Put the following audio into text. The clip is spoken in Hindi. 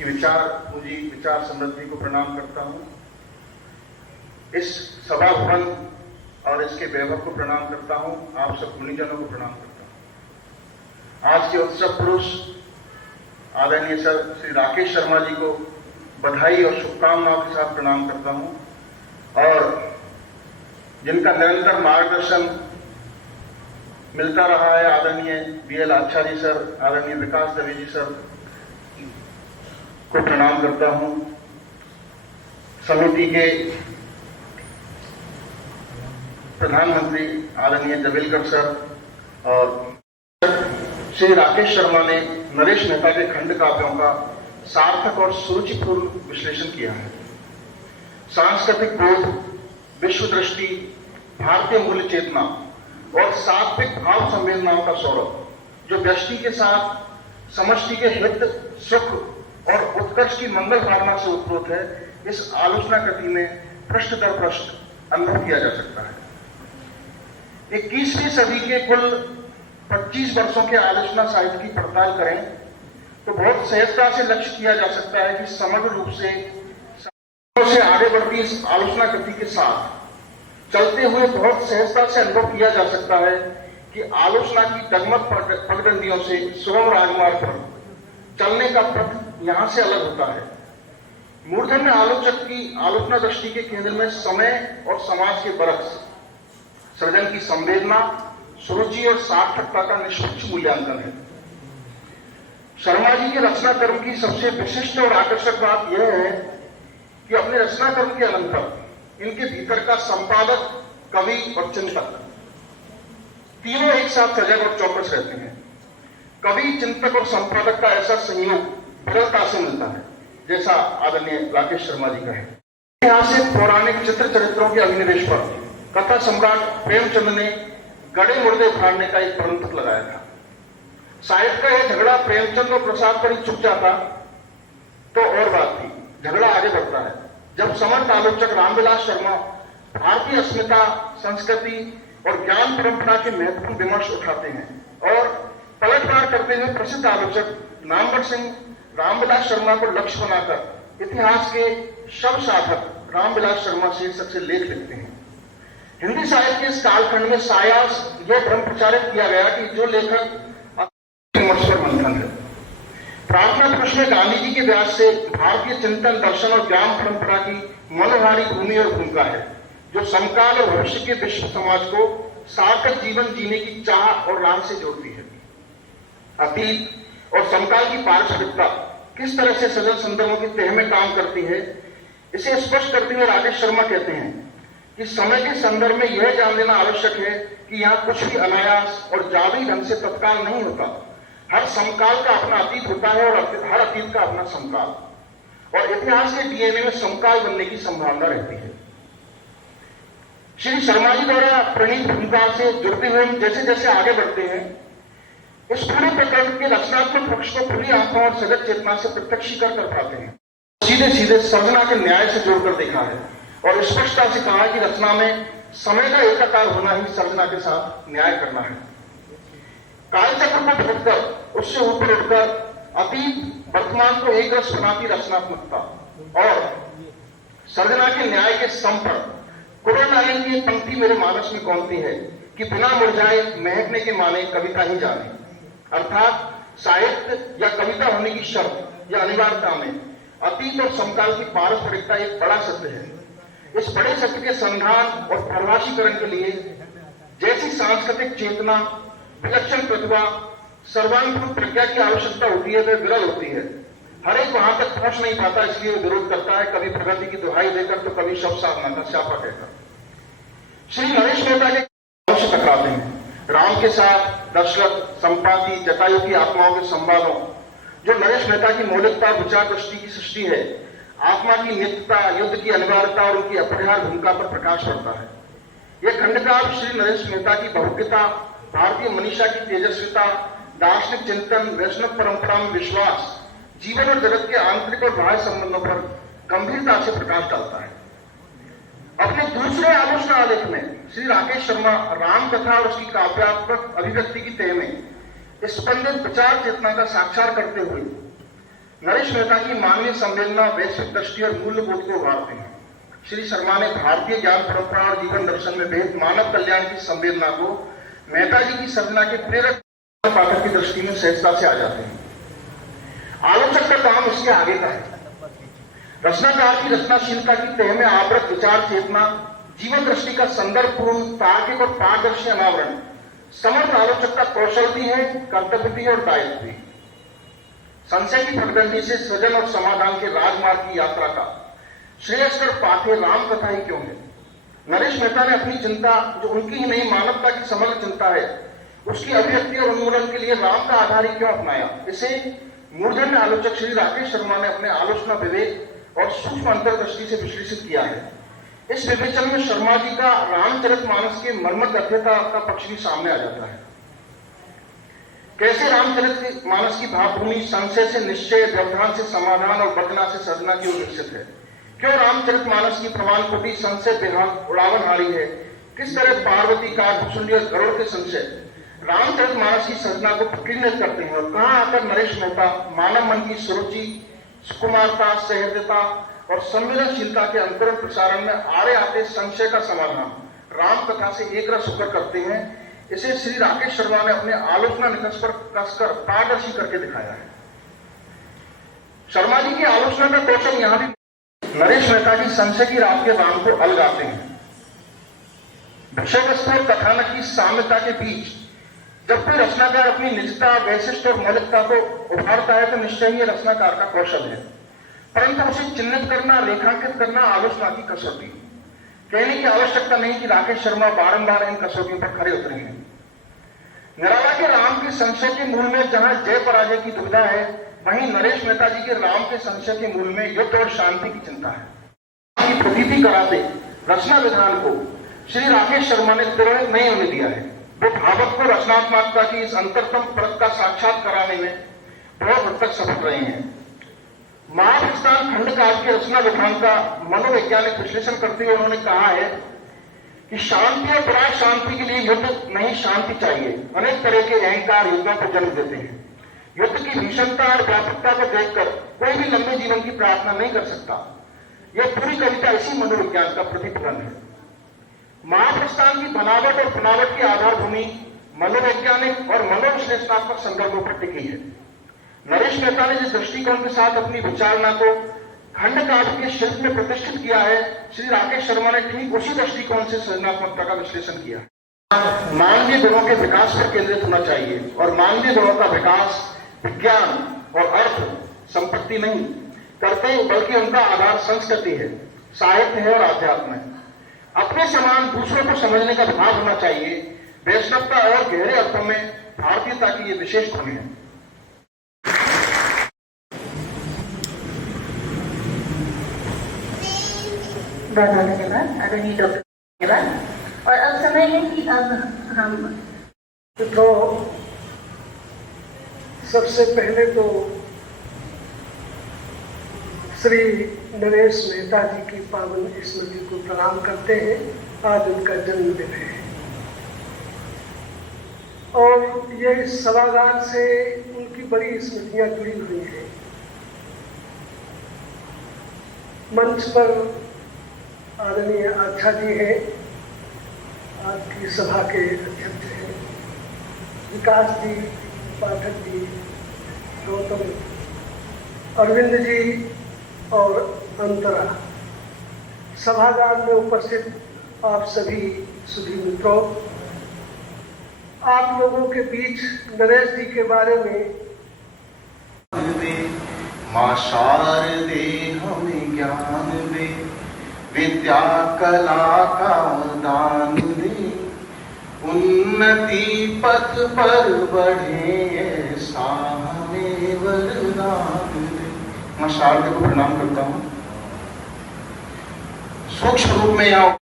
की विचार पूंजी, विचार समृद्धि को प्रणाम करता हूं। इस सभा भवन और इसके वैभव को प्रणाम करता हूं। आप सब गुणीजनों को प्रणाम करता हूं। आज के उत्सव पुरुष आदरणीय सर श्री राकेश शर्मा जी को बधाई और शुभकामनाओं के साथ प्रणाम करता हूं और जिनका निरंतर मार्गदर्शन मिलता रहा है आदरणीय बीएल आचार्य सर, आदरणीय विकास दवे जी सर को प्रणाम करता हूं। समिति के प्रधानमंत्री आदरणीय जवेलकर सर और श्री राकेश शर्मा ने नरेश मेहता के खंड काव्यों का सार्थक और सुरुचिपूर्ण विश्लेषण किया है। सांस्कृतिक बोध, विश्व दृष्टि, भारतीय मूल्य चेतना और सात्विक भाव संवेदनाओं का सौरभ जो व्यष्टि के साथ समष्टि के हित, सुख और उत्कर्ष की मंगल भावना से उत्प्रोत है, इस आलोचना कृति में पृष्ठ दर पृष्ठ अनुभव किया जा सकता है। 21वीं सदी के कुल 25 वर्षों के आलोचना साहित्य की पड़ताल करें तो बहुत सहजता से लक्ष्य किया जा सकता है कि समग्र रूप से आगे बढ़ती इस आलोचना कृति के साथ चलते हुए बहुत सहजता से अनुभव किया जा सकता है कि आलोचना की डगमग पगडंडियों से सुगम राजमार्ग पर चलने का पथ यहां से अलग होता है। मूर्धन्य आलोचक की आलोचना दृष्टि के केंद्र में समय और समाज के बरक्स, सृजन की संवेदना, सुरुचि और सार्थकता का निष्पक्ष मूल्यांकन है। शर्मा जी के रचना कर्म की सबसे विशिष्ट और आकर्षक बात यह है कि अपने रचना कर्म के अनंतर इनके भीतर का संपादक, कवि और चिंतक तीनों एक साथ सजग और चौकस रहते हैं। कवि, चिंतक और संपादक का ऐसा संयोग विरलता से मिलता है, जैसा आदरणीय राकेश शर्मा जी का है। ऐतिहासिक पौराणिक चित्र चरित्रों के अभिनिवेश पर कथा सम्राट प्रेमचंद ने गड़े मुर्दे उखाड़ने का एक प्रबंधक लगाया था। साहित्य का यह झगड़ा प्रेमचंद और प्रसाद पर ही चुप जाता तो और बात थी, झगड़ा आगे बढ़ता है जब समर्थ आलोचक रामविलास शर्मा भारतीय अस्मिता, संस्कृति और ज्ञान परंपरा के महत्वपूर्ण विमर्श उठाते हैं और पलटवार करते हुए प्रसिद्ध आलोचक नामवर सिंह रामविलास शर्मा को लक्ष्य बनाकर इतिहास के शव साधक रामविलास शर्मा शीर्षक से लेख लिखते हैं। हिंदी साहित्य के इस कालखंड में सायास यह भ्रम प्रचारित किया गया कि जो लेखक विमर्श पर मंथन है। प्रार्थना पुरुष में गांधी जी के व्यास से भारतीय चिंतन, दर्शन और ज्ञान परंपरा की मनोहारी भूमि और भूमिका है जो समकाल और भविष्य के विश्व समाज को सार्थक जीवन जीने की चाह और राह से जोड़ती है। अतीत और समकाल की पारस्परिकता किस तरह से सजल संदर्भों की तह में काम करती है, इसे स्पष्ट करते हुए राकेश शर्मा कहते हैं कि समय के संदर्भ में यह जान लेना आवश्यक है कि यहाँ कुछ भी अनायास और जादुई ढंग से तत्काल नहीं होता। हर समकाल का अपना अतीत होता है और हर अतीत का अपना समकाल, और इतिहास के डीएनए में समकाल बनने की संभावना रहती है। श्री शर्मा जी द्वारा प्रणीत भूमिका से जुड़ते हुए जैसे जैसे आगे बढ़ते हैं, इस पूरे प्रकरण के रचनात्मक पक्ष को खुली आंखों और सजग चेतना से प्रत्यक्षीकृत कर पाते हैं। सीधे सीधे सर्जना के न्याय से जोड़कर देखा है और स्पष्टता से कहा है कि रचना में समय का एकाकार होना ही सर्जना के साथ न्याय करना है। कालचक्र को भटकर उससे ऊपर उठकर अतीत वर्तमान को एक रस बनाती रचनात्मकता और सर्जना के न्याय के संपर्क। कुबेर नारायण की पंक्ति मेरे मानस में कौनती है कि बिना मुरझाए महकने के माने कविता ही जाने, अर्थात साहित्य या कविता होने की शर्त या अनिवार्यता में अतीत और समकाल की पारस्परिकता एक बड़ा सत्य है। इस बड़े सत्य के संधान और प्रभाषीकरण के लिए जैसी सांस्कृतिक चेतना, विलक्षण प्रतिभा, सर्वांगीण प्रज्ञा की आवश्यकता होती है, वह विरल होती है। हर एक वहां तक पहुंच नहीं पाता, इसलिए विरोध करता है, कभी प्रगति की दुहाई देकर तो कभी शव साधना का स्यापा कहकर। श्री नरेश मेहता के अवश्य टकराते हैं। राम के साथ दशरथ, संपाति, जटायु की आत्माओं के संवादों जो नरेश मेहता की मौलिकता, विचार दृष्टि की सृष्टि है, आत्मा की नित्यता, युद्ध की अनिवार्यता और उनकी अपरिहार्य भूमिका पर प्रकाश पड़ता है। यह खंडकाव्य श्री नरेश मेहता की बहुज्ञता, भारतीय मनीषा की तेजस्विता, दार्शनिक चिंतन, वैष्णव परंपरा में विश्वास, जीवन और जगत के आंतरिक और बाह्य संबंधों पर गंभीरता से प्रकाश डालता है। अपने दूसरे आलोचना आलेख में श्री राकेश शर्मा राम कथा और उसकी काव्यात्मक अभिव्यक्ति की तह में स्पंदित विचार चेतना का साक्षात करते हुए नरेश मेहता की मानवीय संवेदना, वैश्विक दृष्टि और मूल्यबोध को उभारते हैं। श्री शर्मा ने भारतीय ज्ञान परंपरा और जीवन दर्शन में भेद मानव कल्याण की संवेदना को मेहता जी की सर्जना के प्रेरक पाठक की दृष्टि में सहजता से आ जाते हैं। आलोचक का काम इसके आगे का है। रचनाकार की रचनाशीलता की तह में आवृत विचार चेतना, जीवन दृष्टि का संदर्भपूर्ण, तार्किक और पारदर्शी अनावरण समर्थ आलोचक का कौशल भी है, कर्तव्य भी है और दायित्व भी। संशय की पगडंडी से सृजन और समाधान के राजमार्ग की यात्रा का श्रेयस्कर पाठे राम कथा ही क्यों है। नरेश मेहता ने अपनी चिंता, जो उनकी ही नहीं मानवता की समग्र चिंता है, उसकी अभिव्यक्ति और उन्मूलन के लिए राम का आधार ही क्यों अपनाया। इसे मूर्धन्य आलोचक श्री राकेश शर्मा ने अपने आलोचना विवेक और सूक्ष्म अंतर्दृष्टि से विश्लेषित किया है। इस विवेचन में शर्मा जी का रामचरितमानस के मर्मज्ञ अध्यता का पक्ष भी सामने आ जाता है। कैसे रामचरितमानस की भावभूमि संशय से निश्चय, व्यवधान से समाधान और वर्जना से सृजना की ओर विकसित है। क्यों रामचरितमानस की प्रमाण कोटि संशय विहार उड़ावनहारी है। किस तरह पार्वती का भुसुंडी और गरुड़ के संशय रामचरितमानस की सृजना को प्रकीर्णित करते हैं। और कहां आकर नरेश मेहता मानव मन की सुरुचि, सुकुमारता, सहृदयता और संवेदनशीलता के अंतरण प्रसारण में आड़े आते संशय का समाधान राम कथा से एक रस होकर करते हैं। इसे श्री राकेश शर्मा ने अपने आलोचना निकष पर कसकर पारदर्शी करके दिखाया है। शर्मा जी की आलोचना का कौशल यहां भी नरेश मेहता की संशय की रात के राम को अलगाते हैं। विषय वस्तु और कथानक की साम्यता के बीच जब कोई रचनाकार अपनी निजता, वैशिष्ट और मौलिकता को उभारता है तो निश्चय ही रचनाकार का कौशल है। परंतु उसे चिन्हित करना, रेखांकित करना आलोचना की कसौटी। कहने की आवश्यकता नहीं कि राकेश शर्मा बारंबार इन कसौटियों पर खड़े उतरे हैं। निराला के राम के संशय के मूल में जहां जय पराजय की दुविधा है, वहीं नरेश मेहता जी के राम के संशय के मूल में युद्ध और शांति की चिंता है। प्रतीति कराते रचना विधान को श्री राकेश शर्मा ने तुरंत नहीं होने दिया है। वो भावक को रचनात्मकता की इस अंतरतम परत का साक्षात कराने में बहुत हद तक सफल रहे हैं। महाप्रस्थान खंड काल के रचना विधान का मनोवैज्ञानिक विश्लेषण करते हुए उन्होंने कहा है कि शांति और पराय शांति के लिए युद्ध नहीं, शांति चाहिए। अनेक तरह के अहंकार युद्धों को जन्म देते हैं। युद्ध की भीषणता और व्यापकता को देखकर कोई भी लंबे जीवन की प्रार्थना नहीं कर सकता। यह पूरी कविता इसी मनोविज्ञान का प्रतिफलन है। महाप्रस्थान की बनावट और बनावट की आधारभूमि मनोवैज्ञानिक और मनोविश्लेषणात्मक संदर्भों पर टिकी है। नरेश मेहता ने जिस दृष्टिकोण के साथ अपनी विचारना को खंड काल के शिल्प में प्रतिष्ठित किया है, श्री राकेश शर्मा ने ठीक उसी दृष्टिकोण से सृजनात्मकता का विश्लेषण किया। मानवीय गुणों के विकास पर केंद्रित होना चाहिए और मानवीय गुणों का विकास विज्ञान और अर्थ संपत्ति नहीं करते, बल्कि उनका आधार संस्कृति है, साहित्य है और आध्यात्म है। अपने समान दूसरों को समझने का भाव होना चाहिए। वैष्णवता और गहरे अर्थों में भारतीयता की ये विशेष गुण है। बहुत धन्यवाद आदरणीय डॉक्टर, धन्यवाद। और अब समय है कि अब हम तो सबसे पहले तो श्री नरेश मेहता जी की पावन स्मृति को प्रणाम करते हैं। आज उनका जन्मदिन है और यह सभागार से उनकी बड़ी स्मृतियां जुड़ी हुई हैं। मंच पर आदरणीय आच्छा जी हैं, आपकी सभा के अध्यक्ष हैं, विकास जी, पाठक जी, गौतम, अरविंद जी और अंतरा, सभागार में उपस्थित आप सभी सुधी मित्रों, आप लोगों के बीच नरेश जी के बारे में मां शारदे हमें ज्ञान दे, विद्या कला का दान दे, उन्नति पथ पर बढ़े ऐसा हमें वरदान दे। मां शारदे को प्रणाम करता हूँ। सूक्ष्म रूप में यहाँ